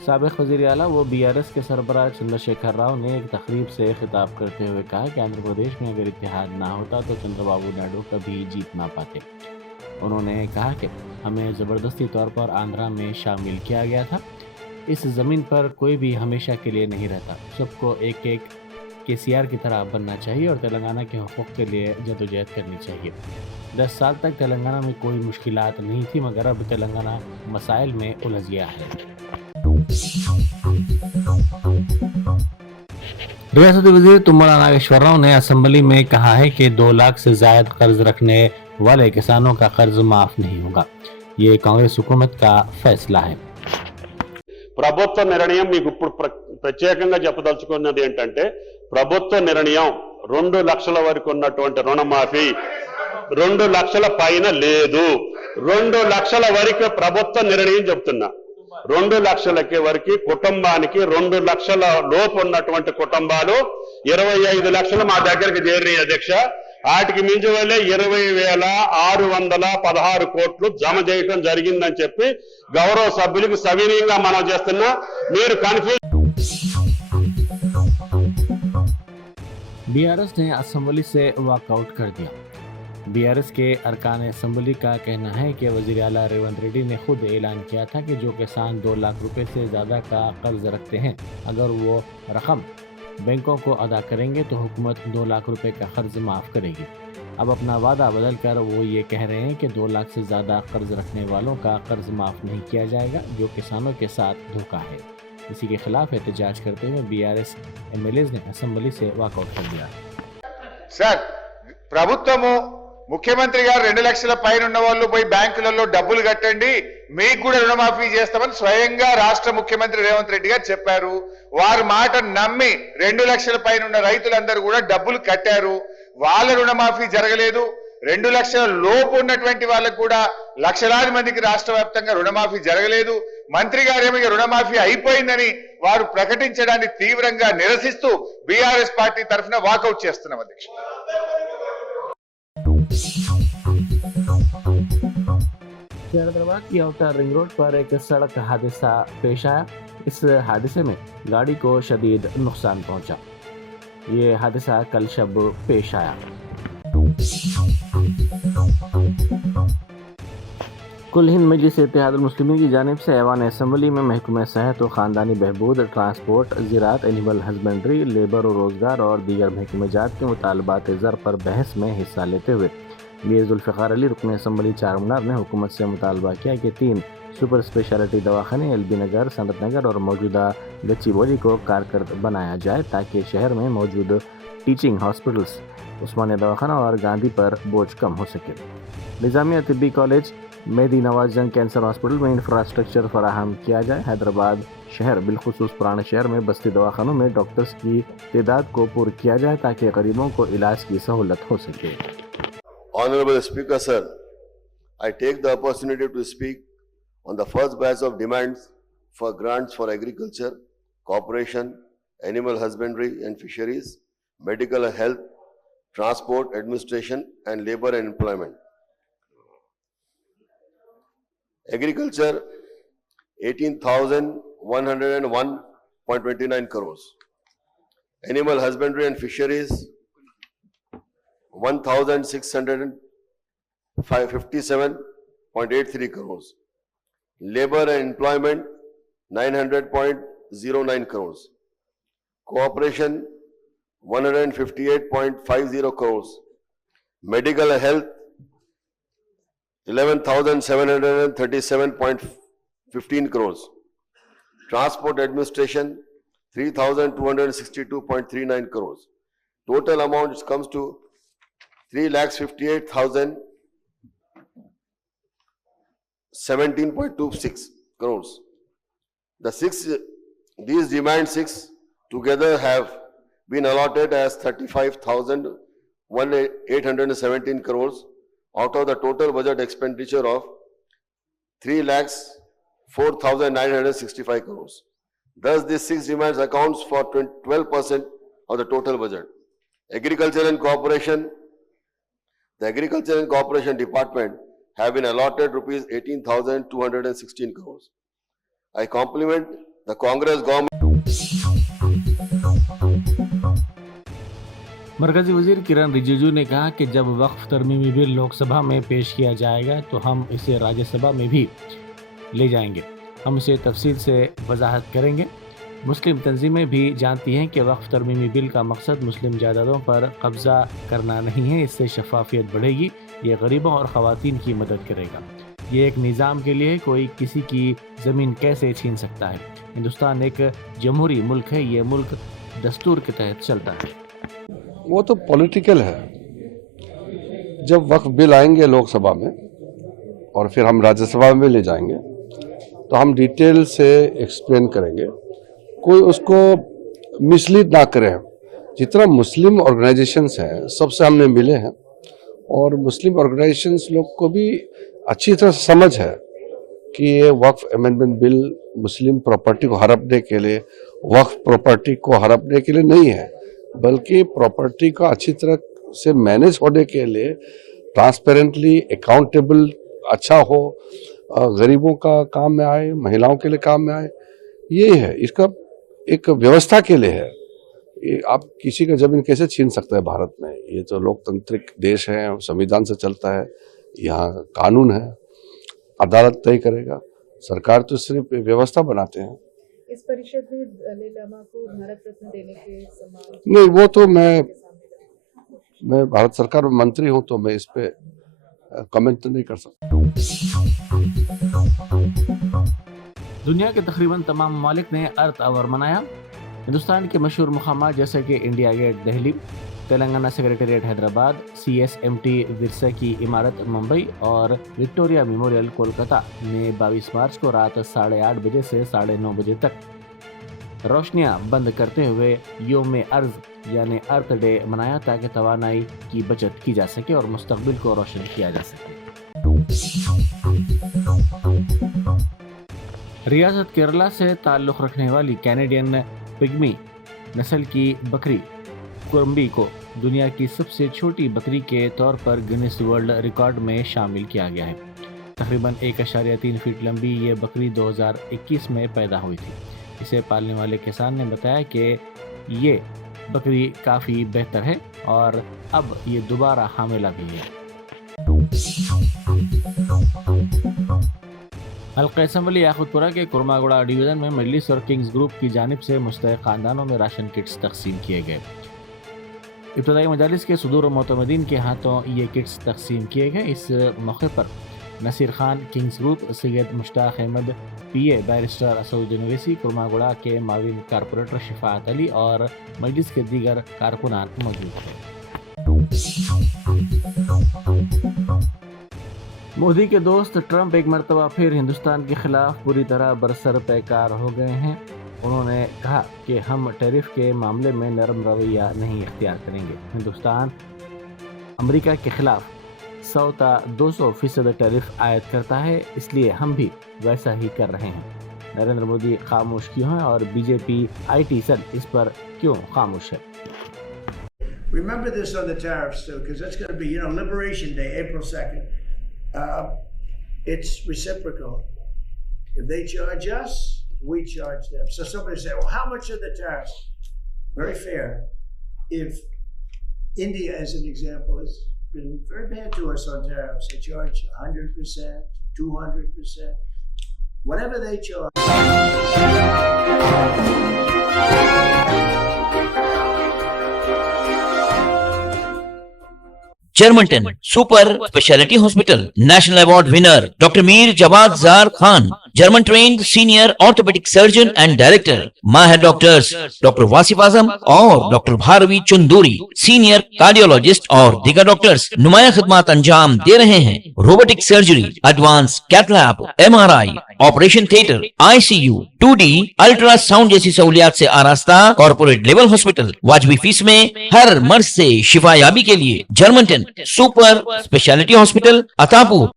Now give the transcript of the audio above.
साबिक़ वज़ीर आला व बीआरएस के सरबराह चंद्रशेखर राव ने एक तकरीब से खिताब करते हुए कहा कि आंध्र प्रदेश में अगर इत्तेहाद ना होता तो चंद्रबाबू नायडू कभी जीत ना पाते। उन्होंने कहा कि हमें ज़बरदस्ती तौर पर आंध्रा में शामिल किया गया था। इस ज़मीन पर कोई भी हमेशा के लिए नहीं रहता। सबको एक एक केसीआर की तरह बनना चाहिए और तेलंगाना के हकूक़ के लिए जदोजहद करनी चाहिए। 10 साल तक तेलंगाना में कोई मुश्किलात नहीं थी, मगर अब तेलंगाना मसाइल में उलझ गया है। रियासती वज़ीर तुम्मला नागेश्वर राव ने असेंबली में कहा है कि 2 लाख से ज़ायद कर्ज रखने वाले किसानों का कर्ज माफ नहीं होगा। ये कांग्रेस हुकूमत का फैसला है। ప్రభుత్వ నిర్ణయం మీకు ఇప్పుడు ప్రత్యేకంగా చెప్పదలుచుకున్నది ఏంటంటే ప్రభుత్వ నిర్ణయం 2 లక్షల వరకు ఉన్నటువంటి రుణమాఫీ 2 లక్షల పైన లేదు. 2 లక్షల వరకు ప్రభుత్వ నిర్ణయం చెప్తున్నా. 2 లక్షలకి వరకు కుటుంబానికి 2 లక్షల లోపు ఉన్నటువంటి కుటుంబాలు 25 లక్షలు మా దగ్గరికి చేరి అధ్యక్ష. వాటికి మించి వల్లే 20,616 కోట్లు జమ చేయడం జరిగిందని చెప్పి గౌరవ సభ్యులకు సవినీయంగా మనం చేస్తున్నా. మీరు కన్ఫ్యూజ్ बीआरएस ने असेंबली से वॉकआउट कर दिया। बीआरएस के अरकान असेंबली का कहना है कि वज़ीर आला रेवंत रेड्डी ने खुद ऐलान किया था कि जो किसान 2 लाख रुपए से ज़्यादा का कर्ज रखते हैं, अगर वो रकम बैंकों को अदा करेंगे तो हुकूमत 2 लाख रुपए का कर्ज माफ़ करेगी। अब अपना वादा बदल कर वो ये कह रहे हैं कि 2 लाख से ज़्यादा कर्ज रखने वालों का कर्ज माफ़ नहीं किया जाएगा, जो किसानों के साथ धोखा है। इसी के खिलाफ एहतजाज करते हुए बीआरएस एमएलएज ने असेंबली से वॉकआउट कर दिया। సార్ ప్రభుత్వము ముఖ్యమంత్రి గారు 2 లక్షల పైన ఉన్న వాళ్ళు పోయి బ్యాంకులలో డబ్బులు కట్టండి, మీకు కూడా రుణమాఫీ చేస్తామని స్వయంగా రాష్ట్ర ముఖ్యమంత్రి రేవంత్ రెడ్డి గారు చెప్పారు. వారి మాట నమ్మి 2 లక్షల పైన ఉన్న రైతులందరూ కూడా డబ్బులు కట్టారు. వాళ్ళ రుణమాఫీ జరగలేదు. 2 లక్షల లోపు ఉన్నటువంటి వాళ్ళకు కూడా లక్షలాది మందికి రాష్ట్ర వ్యాప్తంగా రుణమాఫీ జరగలేదు. మంత్రి గారేమో రుణమాఫీ అయిపోయిందని వారు ప్రకటించడాన్ని తీవ్రంగా నిరసిస్తూ బీఆర్ఎస్ పార్టీ తరఫున వాకౌట్ చేస్తున్నాం అధ్యక్ష. हैदराबाद की आउटर रिंग रोड पर एक सड़क हादसा पेश आया। इस हादसे में गाड़ी को शदीद नुकसान पहुंचा। ये हादसा कल शब पेश आया। कुल हिंद मजलिस इत्तेहाद मुस्लिमीन की जानिब से ऐवान असेंबली में महकमा सेहत और ख़ानदानी बहबूद, ट्रांसपोर्ट, ज़राअत, एनिमल हस्बेंड्री, लेबर और रोज़गार और दीगर महकमे जात के मुतालबात ज़र पर बहस में हिस्सा लेते हुए मीर जुल्फ़िकार अली रुकन असेंबली चारमीनार ने हुकूमत से मुतालबा किया कि 3 सुपर स्पेशलिटी दवाखाने एलबी नगर, सनत नगर और मौजूदा गच्चीबोली को कारकर्द बनाया जाए ताकि शहर में मौजूद टीचिंग हॉस्पिटल्स, उस्मानिया दवाखाना और गांधी पर बोझ कम हो सके। निज़ामिया तिब्बी कॉलेज, मेहदी नवाज जंग कैंसर हॉस्पिटल में इंफ्रास्ट्रक्चर फराहम किया जाए। हैदराबाद शहर बिलखुसूस पुराने शहर में बस्ती दवाखानों में डॉक्टर्स की तादाद को पूरा किया जाए ताकि गरीबों को इलाज की सहूलत हो सके। Honorable Speaker, sir, I take the opportunity to speak on the first batch of demands for grants for agriculture, cooperation, animal husbandry and fisheries, medical and health, transport, administration and labor and employment. Agriculture 18,101.29 crores. Animal husbandry and fisheries 1,657.83 crores. Labor and employment 900.09 crores. Cooperation 158.50 crores. Medical and health 11,737.15 crores. Transport administration 3,262.39 crores. Total amount comes to 3,58,017.26 crores. These demand 6 together have been allotted as 35,817 crores out of the total budget expenditure of 3,04,965 crores. Thus, these 6 demands accounts for 12% of the total budget. Agriculture and Cooperation. The Agriculture and Cooperation Department have been allotted rupees 18,216 crores. I compliment The Congress government. मरकजी वजीर किरण रिजिजू ने कहा कि जब वक्फ तरमीमी bill Lok Sabha में पेश किया जाएगा तो हम इसे राज्यसभा में भी ले जाएंगे, हम इसे तफसील से वजाहत करेंगे। मुस्लिम तंजीमें भी जानती हैं कि वक्फ तरमीमी बिल का मकसद मुस्लिम जायदादों पर कब्जा करना नहीं है, इससे शफाफियत बढ़ेगी, ये गरीबों और ख़वातीन की मदद करेगा। ये एक निज़ाम के लिए कोई किसी की ज़मीन कैसे छीन सकता है। हिंदुस्तान एक जमहूरी मुल्क है, ये मुल्क दस्तूर के तहत चलता है। वो तो पॉलिटिकल है। जब वक्फ बिल आएंगे लोकसभा में और फिर हम राज्यसभा में ले जाएंगे तो हम डिटेल से एक्सप्लेन करेंगे, कोई उसको मिसलीड ना करे। जितना मुस्लिम ऑर्गेनाइजेशंस हैं सबसे हमने मिले हैं और मुस्लिम ऑर्गेनाइजेशंस लोग को भी अच्छी तरह से समझ है कि ये वक्फ अमेंडमेंट बिल मुस्लिम प्रॉपर्टी को हड़पने के लिए, वक्फ प्रॉपर्टी को हड़पने के लिए नहीं है, बल्कि प्रॉपर्टी का अच्छी तरह से मैनेज होने के लिए ट्रांसपेरेंटली अकाउंटेबल अच्छा हो, गरीबों का काम में आए, महिलाओं के लिए काम में आए, ये है। इसका एक व्यवस्था के लिए है। आप किसी का जमीन कैसे छीन सकते हैं भारत में? ये तो लोकतांत्रिक देश है, संविधान से चलता है, यहाँ कानून है, अदालत तय करेगा, सरकार तो सिर्फ व्यवस्था बनाते हैं। इस परिषद में दलाई लामा को भारत रत्न देने के समान नहीं, वो तो मैं भारत सरकार में मंत्री हूं तो मैं इस पे कमेंट नहीं कर सकता। दुनिया के तकरीबन तमाम ममालिक ने अर्थ आवर मनाया। हिंदुस्तान के मशहूर मुकामात जैसे कि India Gate Delhi, Telangana secretariat Hyderabad, CSMT विरसा की इमारत मुंबई और विक्टोरिया मेमोरियल कोलकाता में 22 मार्च को रात 8:30 बजे से 9:30 बजे तक रोशनियां बंद करते हुए योम अर्ज यानी अर्थ डे मनाया, ताकि तवानाई की बचत की जा सके और मुस्तकबिल को रोशन किया जा सके। रियासत केरला से ताल्लुक़ रखने वाली कैनेडियन पिग्मी नस्ल की बकरी कुरम्बी को दुनिया की सबसे छोटी बकरी के तौर पर गिनीज वर्ल्ड रिकॉर्ड में शामिल किया गया है। तकरीबन 1.3 फीट लंबी ये बकरी 2021 में पैदा हुई थी। इसे पालने वाले किसान ने बताया कि ये बकरी काफ़ी बेहतर है और अब ये दोबारा हामिला भी है। हल्का असम्बली याकुतपुरा के कुरमागुड़ा डिवीज़न में मजलिस और किंग्स ग्रुप की जानिब से मुस्तहिक़ ख़ानदानों में राशन किट्स तकसीम किए गए। इब्तदाई मजालिस के सुदूर मोतमदीन के हाथों ये किट्स तकसीम किए गए। इस मौके पर Naseer Khan Kings group, Syed Mushtaq Ahmed PA, barrister Asaduddin Owaisi, Kurmaguda के माविन कारपोरेटर शिफाअत अली और मजलिस के दीगर कारकुनान मौजूद थे। मोदी के दोस्त ट्रंप एक मरतबा फिर हिंदुस्तान के खिलाफ पूरी तरह बरसर पैकार हो गए हैं। उन्होंने कहा कि हम टैरिफ के मामले में नरम रवैया नहीं इख्तियार करेंगे। हिंदुस्तान अमेरिका के खिलाफ 100-200% टैरिफ आयद करता है, इसलिए हम भी वैसा ही कर रहे हैं। नरेंद्र मोदी खामोश क्यों हैं और बीजेपी IT सेल इस पर क्यों खामोश है? Remember this on the tariffs too, because that's going to be, Liberation Day, April 2nd. It's reciprocal. If they charge us, we charge them. So somebody say, well, how much are the tariffs? Very fair. If India, as an example, has been very bad to us on tariffs, they charge 100%, 200%, whatever they charge. Germanten super speciality hospital, national award winner doctor Mir Jawad Zar Khan, German trained senior orthopaedic surgeon and director, माहिर doctors doctor Wasif Azam और doctor Bharvi Chanduri, senior cardiologist और दीगर doctors नुमाया खिदमत अंजाम दे रहे हैं। Robotic surgery, advance cath lab, MRI, operation theatre, ICU, 2D ultrasound जैसी सहूलियात से आरास्ता कॉर्पोरेट लेवल हॉस्पिटल, वाजबी फीस में हर मर्ज से शिफायाबी के लिए Germanton super speciality hospital, Attapur.